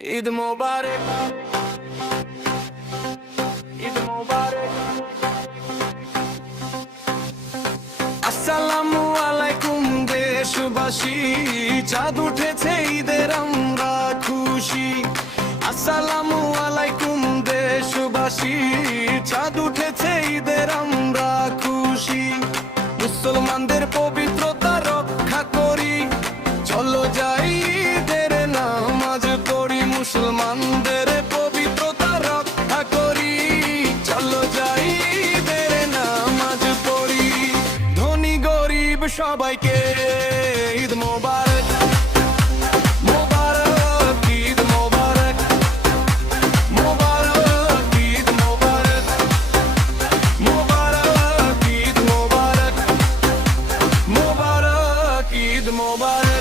ঈদ মোবারক, ঈদ মোবারক। আসসালামু আলাইকুম দেশবাসী, চাঁদ উঠেছে ঈদের আমরা খুশি। আসসালামু আলাইকুম দেশবাসী, চাঁদ উঠেছে ঈদের আমরা খুশি। মুসলমানদের পবিত্রতা রক্ষা করি, চলো যাই ঈদের নামাজ পড়ি। মুসলমানদের পবিত্রতা রক্ষা করি, চলো যাই ঈদের নামাজ পড়ি। ধনী গরিব সবাইকে ঈদ মোবারক, মোবারক ঈদ মোবারক, মোবারক ঈদ মোবারক, মোবারক ঈদ মোবারক, মোবারক ঈদ মোবারক।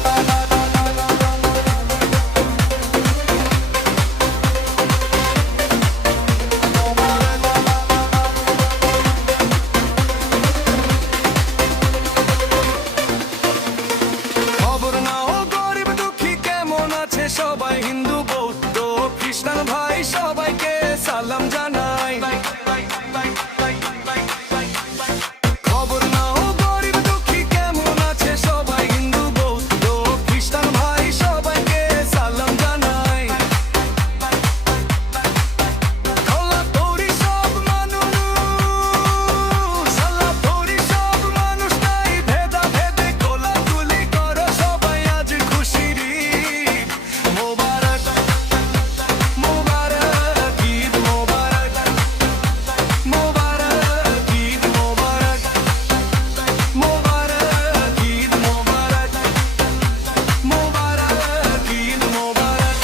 সবাই হিন্দু বৌদ্ধ খ্রিস্টান ভাই সবাইকে সালাম জানাই। খবর নাও গরিব দুঃখী কেমন আছে, সবাই হিন্দু বৌদ্ধ খ্রিস্টান ভাই সবাইকে সালাম জানাই। খোলা করি সব মানুষ, সালা করি সব মানুষ, নাই ভেদা ভেদে কোলাকুলি করো সবাই আজ খুশির ঈদ মোবারক, মোবারক ঈদ মোবারক, মোবারক ঈদ মোবারক, মোবারক ঈদ মোবারক, মোবারক ঈদ মোবারক।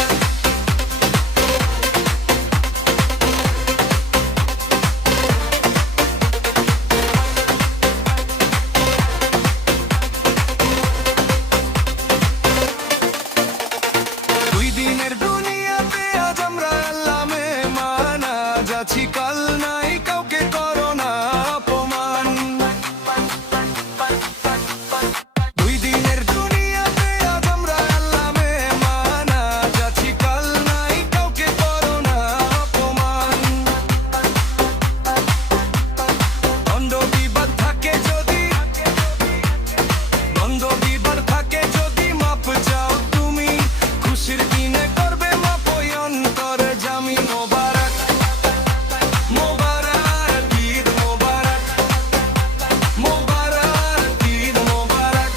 দুই দিনের দুনিয়াতে আজ আমরা আল্লাহ মেহমান, আজ আছি কাল নাই কাউকে করো না অপমান। দুই দিনের দুনিয়াতে আজ আমরা আল্লাহ মেহমান, আজ আছি কাল নাই কাউকে করো না অপমান। দ্বন্দ্ব বিবাদ থাকে যদি, দ্বন্দ্ব বিবাদ থাকে যদি মাপ চাও তুমি, খুশির দিনে করবে মাপ ওই অন্তর জামি। মোবারক, মোবারক ঈদ মোবারক, মোবারক ঈদ মোবারক,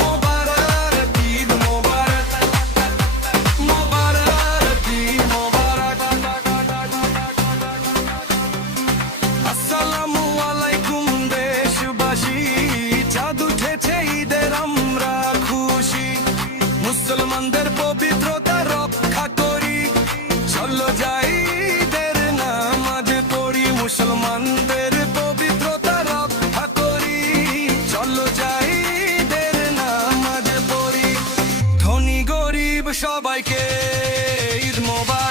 মোবারক ঈদ মোবারক, মোবারক ঈদ মোবারক। আসসালামু আলাইকুম দেশবাসী, চাঁদ উঠেছে ঈদের আমরা খুশি। মুসলমানদের পবিত্রতা রক্ষা করি, চলো যাই ঈদের নামাজ পড়ি। মুসলমানদের পবিত্রতা রক্ষা করি, চলো যাই ঈদের নামাজ পড়ি। ধনী গরিব সবাইকে ঈদ মোবারক।